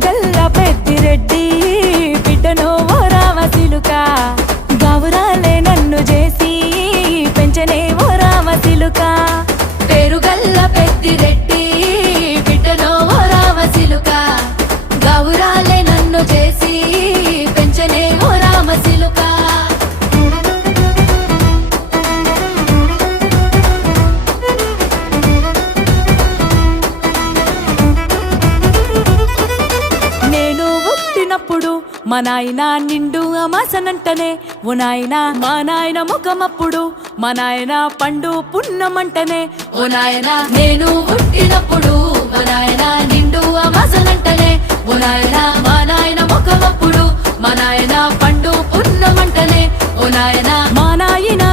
పేరుగల్ల పెద్దిరెడ్డి బిడ్డను ఓ రామసిలుక గౌరాలే నన్ను చేసి పెంచనే ఓ రామసిలుక పేరుగల్ల పెద్దిరెడ్డి బిడ్డను ఓ రామసిలుక గౌరాలే నన్ను చేసి పెంచనే ఓ రామసిలుక మా నాయన నిండు అమాసనంటనే ఓ నాయన మా నాయన ముఖమప్పుడు మా నాయన పండు పున్నమంటనే ఓ నాయన నేను పుట్టినప్పుడు మా నాయన నిండు అమాసనంటనే ఓ నాయన మా నాయన ముఖమప్పుడు మా నాయన పండు పున్నమంటనే ఓ నాయన మా నాయన